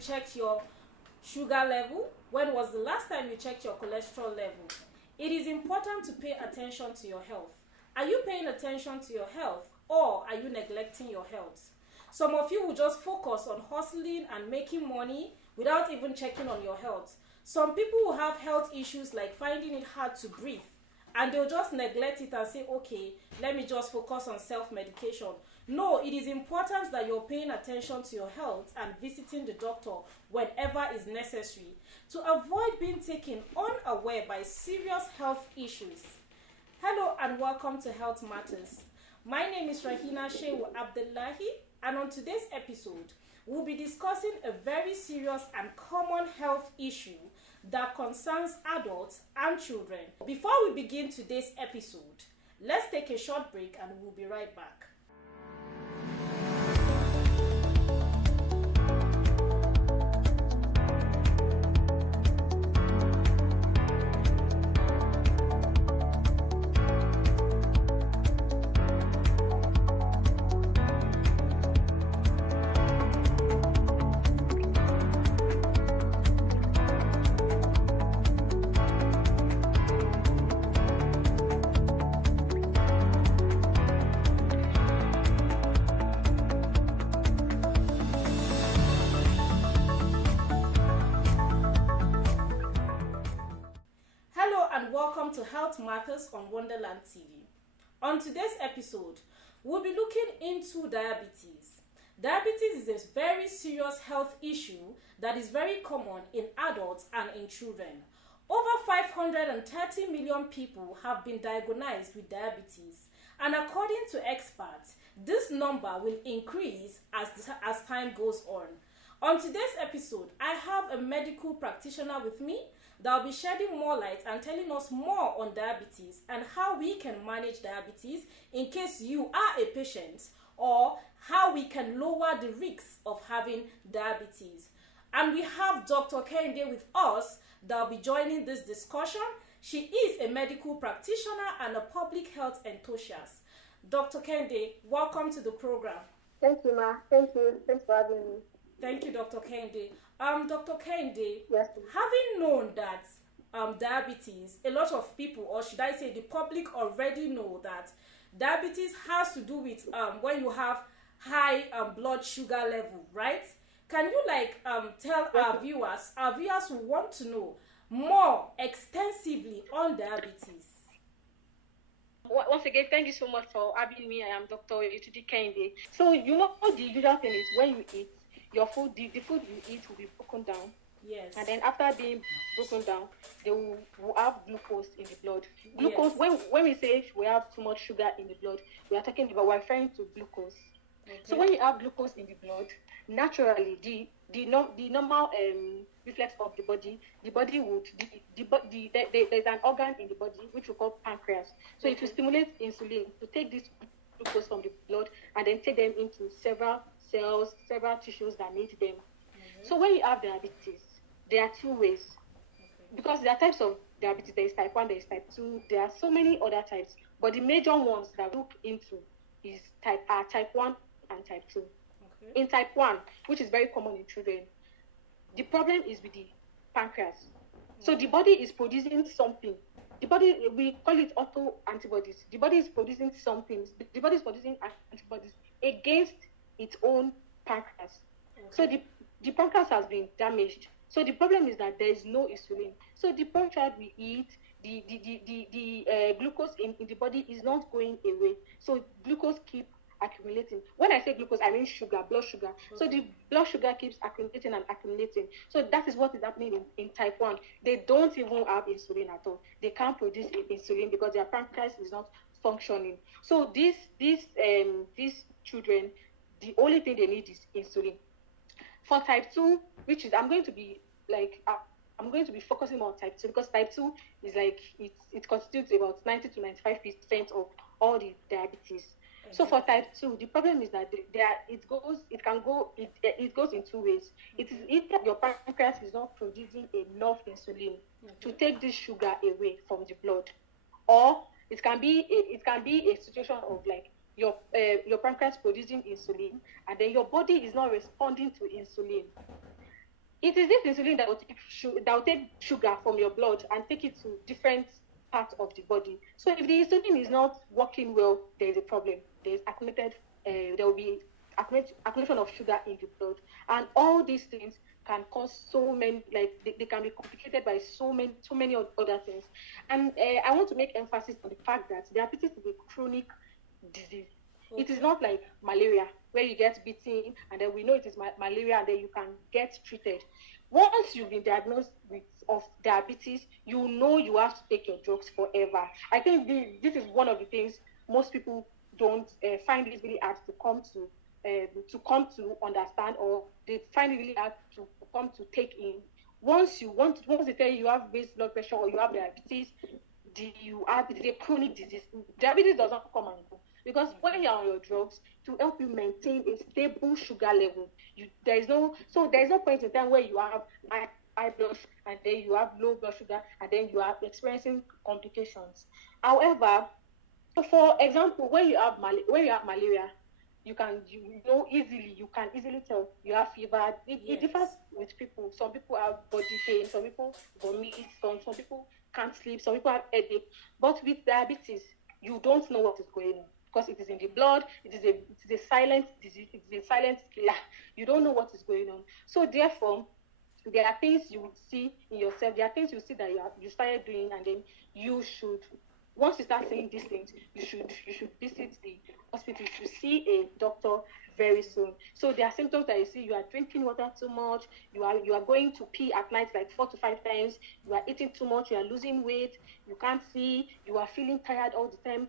checked your sugar level? When was the last time you checked your cholesterol level? It is important to pay attention to your health. Are you paying attention to your health, or are you neglecting your health? Some of you will just focus on hustling and making money without even checking on your health. Some people will have health issues like finding it hard to breathe, and they'll just neglect it and say, okay, let me just focus on self-medication. No, it is important that you're paying attention to your health and visiting the doctor whenever is necessary to avoid being taken unaware by serious health issues. Hello and welcome to Health Matters. My name is Rahina Shehu Abdullahi, and on today's episode, we'll be discussing a very serious and common health issue that concerns adults and children. Before we begin today's episode, let's take a short break and we'll be right back. Welcome to Health Matters on Wonderland TV. On today's episode, we'll be looking into diabetes. Diabetes is a very serious health issue that is very common in adults and in children. Over 530 million people have been diagnosed with diabetes, and according to experts, this number will increase as time goes on. On today's episode, I have a medical practitioner with me that will be shedding more light and telling us more on diabetes and how we can manage diabetes in case you are a patient, or how we can lower the risks of having diabetes. And we have Dr. Kehinde with us that will be joining this discussion. She is a medical practitioner and a public health enthusiast. Dr. Kehinde, welcome to the program. Thank you, Ma. Thank you. Thanks for having me. Thank you, Dr. Kehinde. Dr. Kehinde, yes, having known that diabetes, a lot of people, or should I say the public, already know that diabetes has to do with when you have high blood sugar level, right? Can you tell our viewers who want to know more extensively on diabetes? Once again, thank you so much for having me. I am Dr. Kehinde. So the usual thing is when you eat, your food, the food you eat will be broken down. Yes. And then after being broken down, they will have glucose in the blood. Glucose, yes. When we say we have too much sugar in the blood, we're referring to glucose. Okay. So when you have glucose in the blood, naturally the normal reflex of the body would there's an organ in the body which we call pancreas. So it will stimulate insulin to take this glucose from the blood and then take them into several cells, several tissues that need them. Mm-hmm. So when you have diabetes, there are two ways. Okay. Because there are types of diabetes. There is type 1, there is type 2. There are so many other types. But the major ones that we look into is type 1 and type 2. Okay. In type 1, which is very common in children, the problem is with the pancreas. Mm-hmm. So the body is producing something. The body, we call it auto-antibodies. The body is producing something. The body is producing antibodies against its own pancreas. Okay. So the pancreas has been damaged. So the problem is that there is no insulin. So the pancreas we eat, the glucose in the body is not going away. So glucose keep accumulating. When I say glucose, I mean sugar, blood sugar. Okay. So the blood sugar keeps accumulating and accumulating. So that is what is happening in type 1. They don't even have insulin at all. They can't produce insulin because their pancreas is not functioning. So these children, the only thing they need is insulin. For type 2, which is I'm going to be focusing on type 2 because type 2 is it constitutes about 90 to 95% of all the diabetes. Mm-hmm. So for type 2, the problem is that it goes in two ways. It is either your pancreas is not producing enough insulin to take this sugar away from the blood, or it can be a situation of your pancreas producing insulin and then your body is not responding to insulin. It is this insulin that will take sugar from your blood and take it to different parts of the body. So if the insulin is not working well, there is a problem. There is there will be accumulation of sugar in the blood, and all these things can cause so many, like they can be complicated by so many other things. And I want to make emphasis on the fact that diabetes is a chronic disease. Okay. It is not like malaria, where you get bitten and then we know it is malaria and then you can get treated. Once you've been diagnosed of diabetes, you know you have to take your drugs forever. I think this is one of the things most people don't find it really hard to come to understand, or they find it really hard to come to take in. Once they tell you have raised blood pressure or you have diabetes, it is a chronic disease. Diabetes does not come and go. Because when you're on your drugs, to help you maintain a stable sugar level, there is no point in time where you have high blood and then you have low blood sugar and then you are experiencing complications. However, for example, when you have malaria, you can easily tell you have fever. It differs with people. Some people have body pain, some people vomit, some people can't sleep, some people have headache. But with diabetes, you don't know what is going on, because it is in the blood. It is a silent disease. It is a silent killer. You don't know what is going on. So therefore, there are things you would see in yourself. There are things you see that you started doing, and then you should, once you start saying these things, you should visit the hospital to see a doctor very soon. So there are symptoms that you see. You are drinking water too much. You are going to pee at night like 4 to 5 times. You are eating too much. You are losing weight. You can't see. You are feeling tired all the time.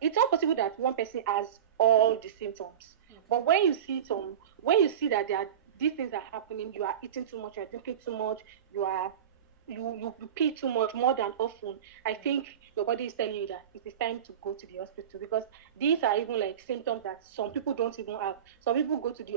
It's not possible that one person has all the symptoms. Okay. But when you see that these things are happening, you are eating too much, you are drinking too much, you pee too much more than often, I think your body is telling you that it is time to go to the hospital, because these are even like symptoms that some people don't even have. Some people go to the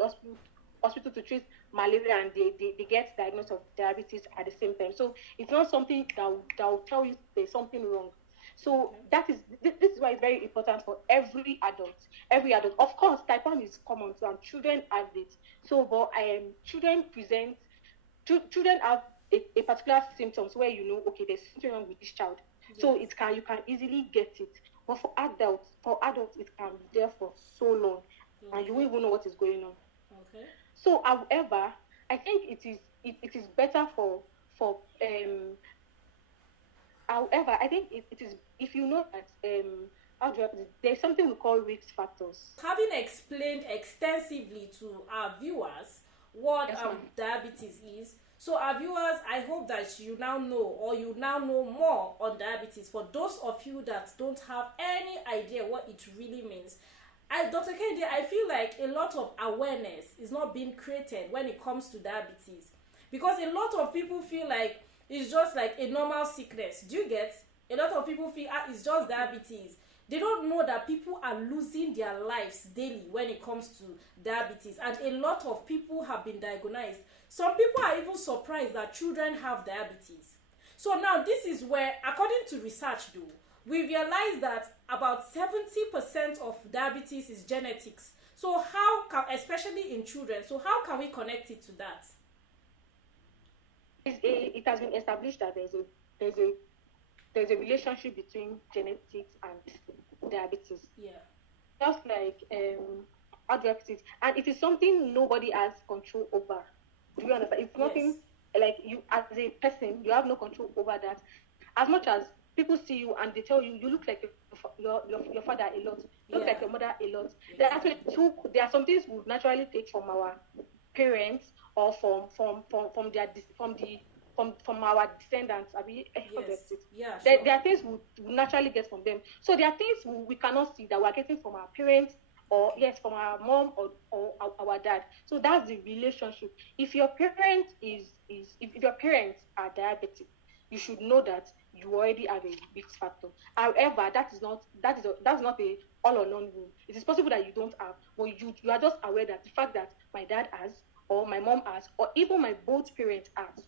hospital to treat malaria and they get diagnosed of diabetes at the same time. So it's not something that will tell you there's something wrong. So this is why it's very important for every adult. Of course, type 1 is common, so and children have it. So, but children have a particular symptoms where you know, okay, there's something wrong with this child. Yes. So you can easily get it. But for adults, it can be there for so long, and you won't even know what is going on. Okay. So, however, I think it is better for however, I think it is, if you know that there's something we call risk factors. Having explained extensively to our viewers what diabetes is, so our viewers, I hope that you now know more on diabetes. For those of you that don't have any idea what it really means, Dr. Kende, I feel like a lot of awareness is not being created when it comes to diabetes, because a lot of people feel like it's just like a normal sickness. Do you get? A lot of people feel it's just diabetes. They don't know that people are losing their lives daily when it comes to diabetes, and a lot of people have been diagnosed. Some people are even surprised that children have diabetes. So now this is where, according to research though, we realize that about 70% of diabetes is genetics. So especially in children, so how can we connect it to that? It has been established that there's a relationship between genetics and diabetes. Yeah. Just like diabetes, and it is something nobody has control over. Do you understand? It's nothing like you as a person, you have no control over that. As much as people see you and they tell you look like your father a lot, you look like your mother a lot. There are some things we would naturally take from our parents or from our descendants. There are things we naturally get from them. So there are things we cannot see that we are getting from our parents, or from our mom or our dad. So that's the relationship. If your parents are diabetic, you should know that you already have a risk factor. However, that's not a all or none rule. It is possible that you don't have, but you are just aware that the fact that my dad has, or my mom has, or even my both parents has,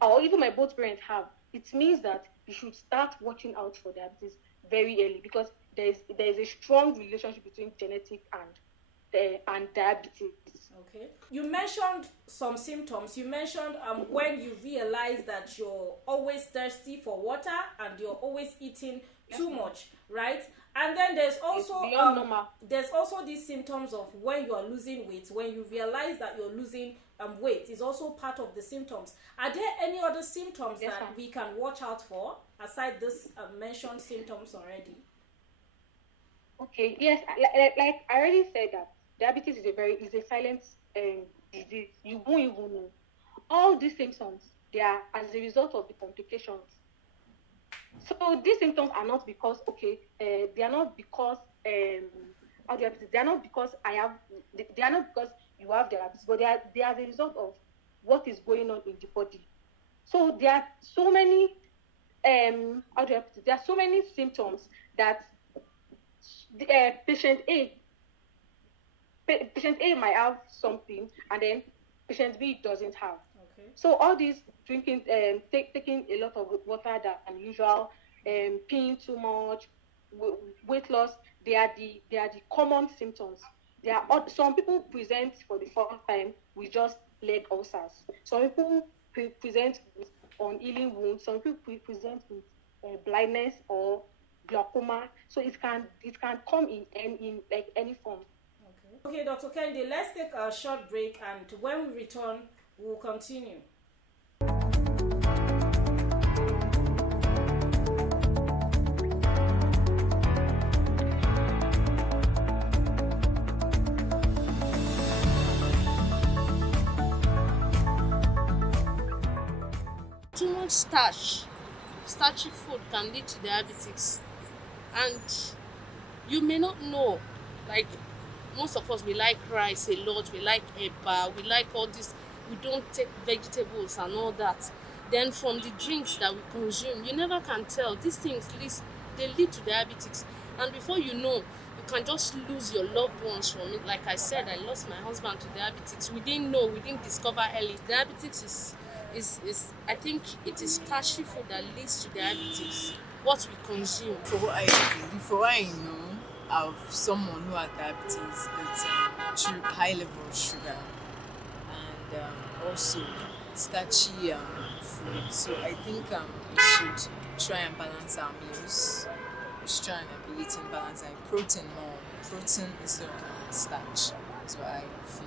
or even my both parents have, it means that you should start watching out for diabetes very early, because there is a strong relationship between genetic and and diabetes. Okay. You mentioned some symptoms. You mentioned when you realize that you're always thirsty for water and you're always eating too much, right? And then there's also these symptoms of when you are losing weight. When you realize that you're losing weight is also part of the symptoms. Are there any other symptoms that we can watch out for aside this mentioned symptoms already? Okay. Yes. Like I already said that diabetes is a silent disease. You won't even know. All these symptoms, they are as a result of the complications. So these symptoms are not because they are not because how do I put it? They are not because they are not because you have diabetes, but they are the result of what is going on in the body. So there are so many how do I put it? There are so many symptoms that patient A might have something, and then patient B doesn't have. Okay. So all these drinking, taking a lot of water than usual, peeing too much, weight loss, they are the common symptoms. Some people present for the first time with just leg ulcers. Some people present with unhealing wounds. Some people present with blindness or glaucoma. So it can come in like any form. Okay, Dr. Kende, let's take a short break, and when we return, we'll continue. Too much starchy food can lead to diabetes, and you may not know. Like, most of us, we like rice a lot, we like eba, we like all this, we don't take vegetables and all that. Then from the drinks that we consume, you never can tell. These things lead to diabetes, and before you know, you can just lose your loved ones from it. Like I said, I lost my husband to diabetes. We didn't know, we didn't discover early. Diabetes is I think it is starchy food that leads to diabetes, what we consume. For what I know of someone who had diabetes, it's high level of sugar and also starchy food. So I think we should try and balance our meals. We should try and be eating balance, like protein instead of starch. That's what I feel.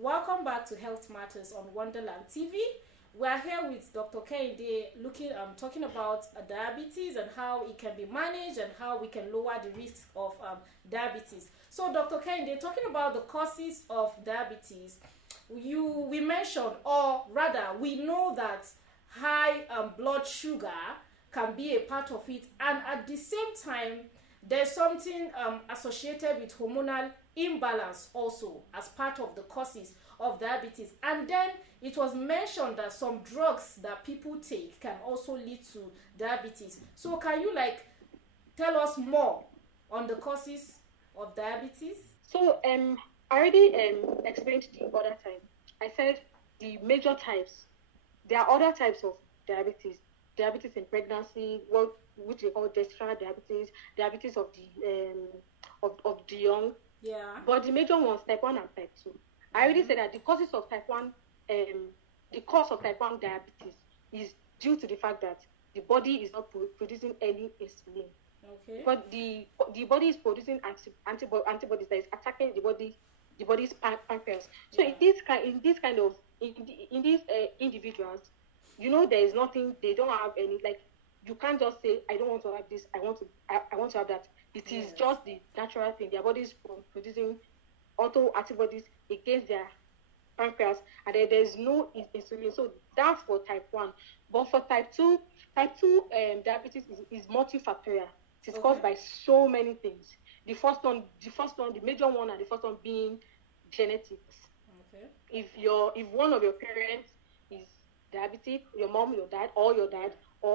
Welcome back to Health Matters on Wonderland TV. We are here with Dr. Kende talking about diabetes and how it can be managed and how we can lower the risk of diabetes. So Dr. Kende, talking about the causes of diabetes, we mentioned, or rather we know that high blood sugar can be a part of it, and at the same time there's something associated with hormonal imbalance also as part of the causes of diabetes. And then it was mentioned that some drugs that people take can also lead to diabetes. So can you tell us more on the causes of diabetes? So I already explained the other time. I said the major types. There are other types of diabetes. Diabetes in pregnancy, which they call gestational diabetes, diabetes of the young. Yeah. But the major ones, type 1 and type 2. I already said that the causes of type 1, the cause of type 1 diabetes is due to the fact that the body is not producing any insulin. Okay. But the body is producing antibodies that is attacking the body's pancreas. So in these individuals, there is nothing. They don't have any, you can't just say, I don't want to have this. I want to have that. It is just the natural thing. Their body is producing auto antibodies against their pancreas, and there's no insulin. So that's for type 1. But for type 2 diabetes is multifactorial. It is caused by so many things. The major one, and the first one being genetics. Okay. If one of your parents is diabetic, your mom, your dad, or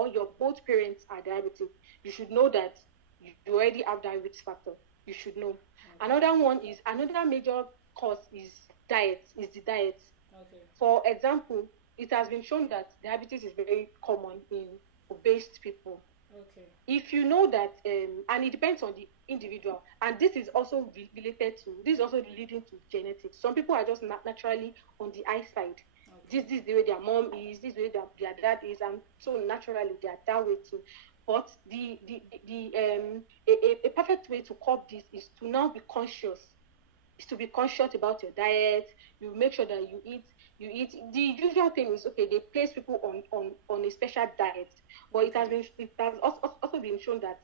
your both parents are diabetic, you should know that you already have that risk factor. you should know. Another major cause is the diet. Okay. For example, it has been shown that diabetes is very common in obese people. Okay. If you know that, and it depends on the individual, and this is also leading to genetics. Some people are just naturally on the eye side. Okay. This is the way their mom is, this is the way their dad is, and so naturally they are that way too. But a perfect way to curb this is to now be conscious. Is to be conscious about your diet. You make sure that you eat. The usual thing is, okay, they place people on a special diet, but it has also been shown that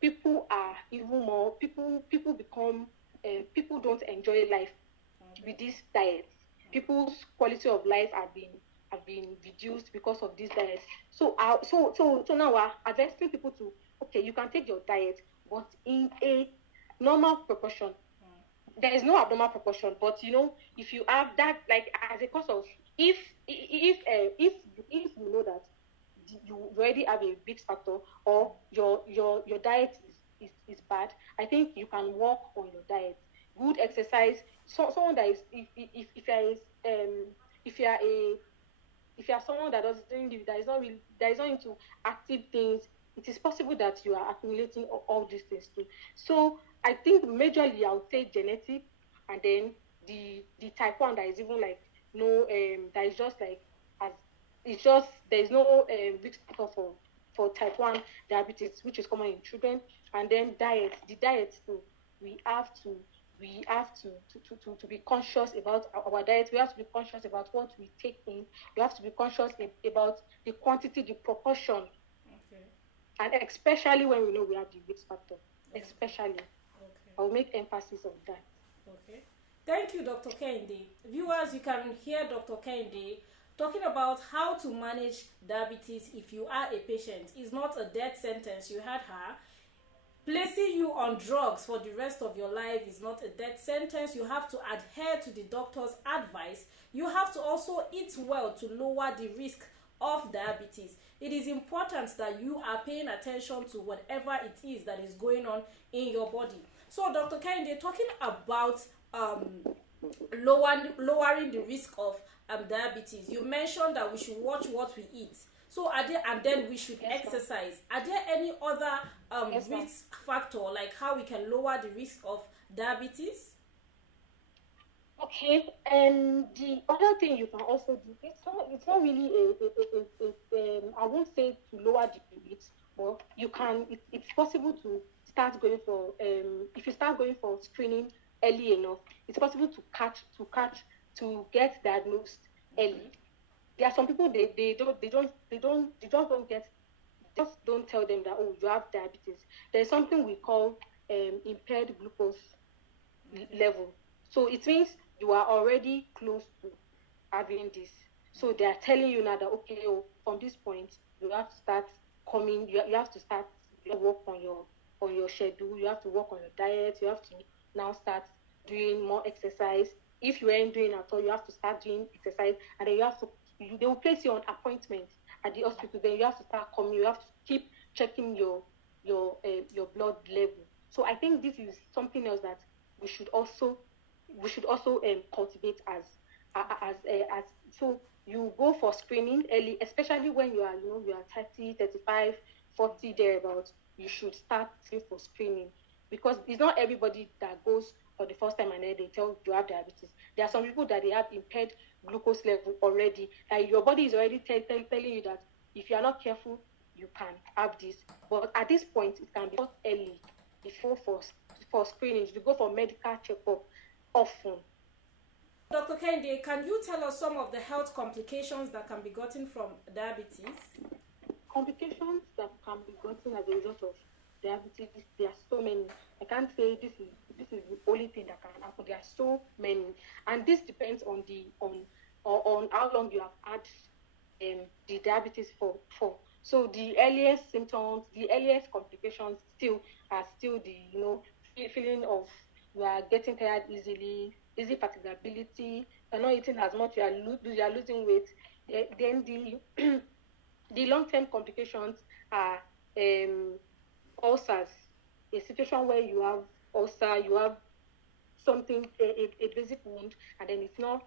people are even more people become people don't enjoy life with this diet. People's quality of life have been reduced because of this diet. So now we're advising people to, okay, you can take your diet, but in a normal proportion. There is no abnormal proportion, but if you have that, like, as a cause of, if you know that you already have a big factor, or your diet is bad, I think you can work on your diet. Good exercise. Someone that is, if you are someone that is not into active things, it is possible that you are accumulating all these things too. So I think majorly I would say genetic, and then the type 1 that is even like no that is just like, as it's just, there is no risk factor for type 1 diabetes, which is common in children. And then the diet too, we have to be conscious about our diet. We have to be conscious about what we take in. We have to be conscious about the quantity, the proportion. Okay. And especially when we know we have the risk factor. Okay. Especially. Okay. I'll make emphasis on that. Okay. Thank you, Dr. Kehinde. Viewers, you can hear Dr. Kehinde talking about how to manage diabetes if you are a patient. It's not a death sentence. You heard her. Placing you on drugs for the rest of your life is not a death sentence. You have to adhere to the doctor's advice. You have to also eat well to lower the risk of diabetes. It is important that you are paying attention to whatever it is that is going on in your body. So, Dr. Kehinde, talking about lowering the risk of diabetes, you mentioned that we should watch what we eat. So and then we should exercise. Are there any other risk factor, like how we can lower the risk of diabetes? Okay, and the other thing you can also do, it's not really I won't say to lower the risk, but you can. It's possible to start going for if you start going for screening early enough, it's possible to get diagnosed early. There are some people they just don't tell them that, oh, you have diabetes. There's something we call impaired glucose level. So it means you are already close to having this. So they are telling you now that, okay, from this point you have to start coming. You have to start work on your schedule. You have to work on your diet. You have to now start doing more exercise. If you ain't doing at all, you have to start doing exercise, and then they will place you on appointment at the hospital. Then you have to start coming. You have to keep checking your blood level. So I think this is something else that we should also cultivate as so you go for screening early, especially when you are 30, 35, 40 thereabouts. You should start for screening, because it's not everybody that goes for the first time and then they tell you have diabetes. There are some people that they have impaired glucose level already. Like your body is already telling you that if you are not careful, you can have this. But at this point, it can be caught early. If you go for screening, you go for medical checkup often. Dr. Kehinde, can you tell us some of the health complications that can be gotten from diabetes? Complications that can be gotten as a result of diabetes, there are so many. I can't say this is the only thing that can happen. There are so many, and this depends on how long you have had the diabetes for. So the earliest symptoms, the earliest complications are still the feeling of you are getting tired easily, easy fatigability, you're not eating as much, you are losing weight. Then the long-term complications are ulcers, a situation where you have ulcer, you have something, a basic wound, and then it's not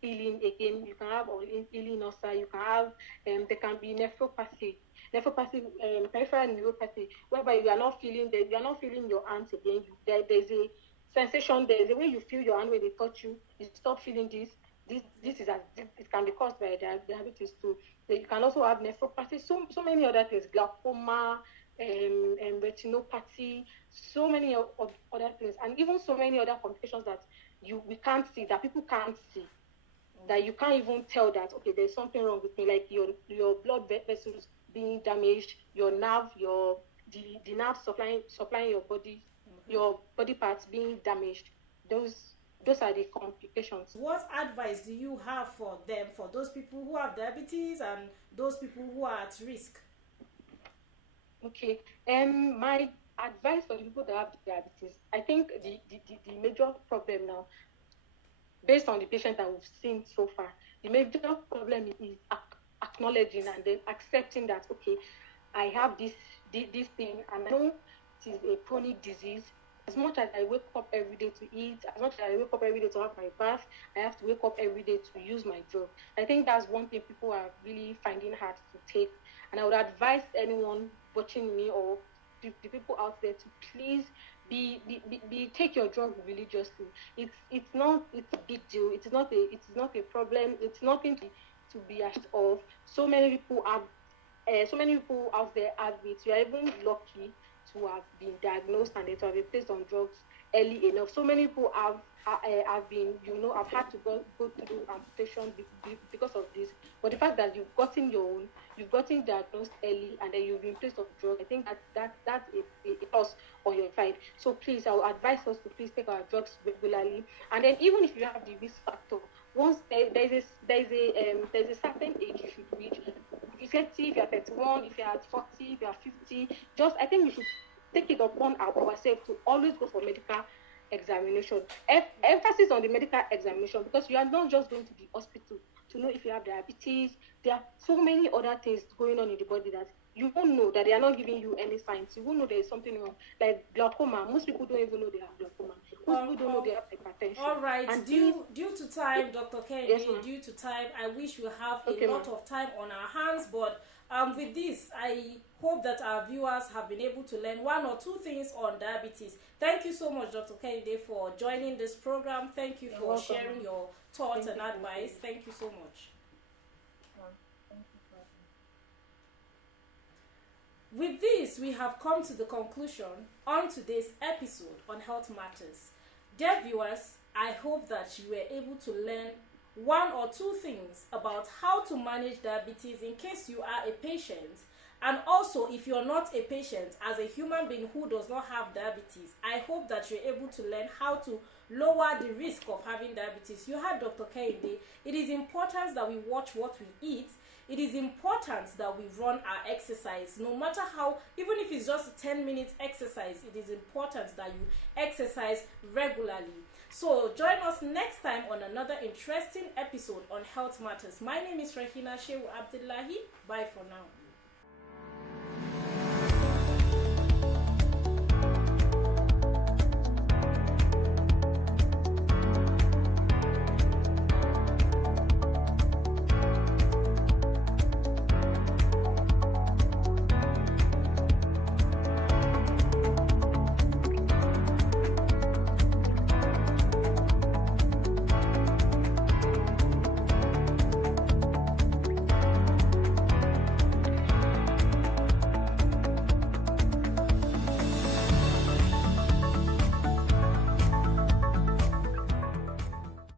healing again. You can have healing ulcer. You can have there can be nephropathy, peripheral neuropathy, whereby you are not feeling your hands again. There's a sensation. There's a way you feel your hand when they touch you. You stop feeling this. It can be caused by diabetes too. You can also have nephropathy. So many other things, glaucoma, retinopathy, so many of other things, and even so many other complications that we can't see, that people can't see, that you can't even tell that, okay, there's something wrong with me, like your blood vessels being damaged, your nerve, the nerve supplying your body, your body parts being damaged. Those are the complications. What advice do you have for them, for those people who have diabetes and those people who are at risk? Okay, my advice for the people that have diabetes, I think the major problem now, based on the patient that we've seen so far, the major problem is acknowledging and then accepting that, okay, I have this thing, and I know it is a chronic disease. As much as I wake up every day to eat, as much as I wake up every day to have my bath, I have to wake up every day to use my drug. I think that's one thing people are really finding hard to take. And I would advise anyone watching me, or the people out there, to please take your drug religiously. It's a big deal. It's not a problem. It's nothing to be ashamed of. So many people out there have it. You are even lucky to have been diagnosed and to have been placed on drugs early enough. So many people have been, have had to go through amputation because of this. But the fact that you've gotten diagnosed early and then you've been placed on drugs, I think that's a plus on your side. So please, I will advise us to please take our drugs regularly. And then even if you have the risk factor, once there's a certain age you should reach. If you're 30, if you're 31, if you're 40, if you're 50, I think we should take it upon ourselves to always go for medical examination. Emphasis on the medical examination, because you are not just going to the hospital to know if you have diabetes. There are so many other things going on in the body that you won't know, that they are not giving you any signs. You won't know there is something wrong. Like glaucoma, most people don't even know they have glaucoma. Most people don't know they have hypertension. All right. And due to time, Dr. Kennedy, yes, due to time, I wish we have a lot of time on our hands, but with this, I hope that our viewers have been able to learn one or two things on diabetes. Thank you so much, Dr. Kennedy, for joining this program. Thank you for sharing your thoughts and advice. Thank you so much. With this, we have come to the conclusion on today's episode on Health Matters. Dear viewers, I hope that you were able to learn one or two things about how to manage diabetes in case you are a patient. And also, if you're not a patient, as a human being who does not have diabetes, I hope that you're able to learn how to lower the risk of having diabetes. You heard Dr. Kennedy. It is important that we watch what we eat. It is important that we run our exercise, no matter how, even if it's just a 10 minutes exercise, it is important that you exercise regularly. So join us next time on another interesting episode on Health Matters. My name is Rahina Shehu Abdullahi. Bye for now.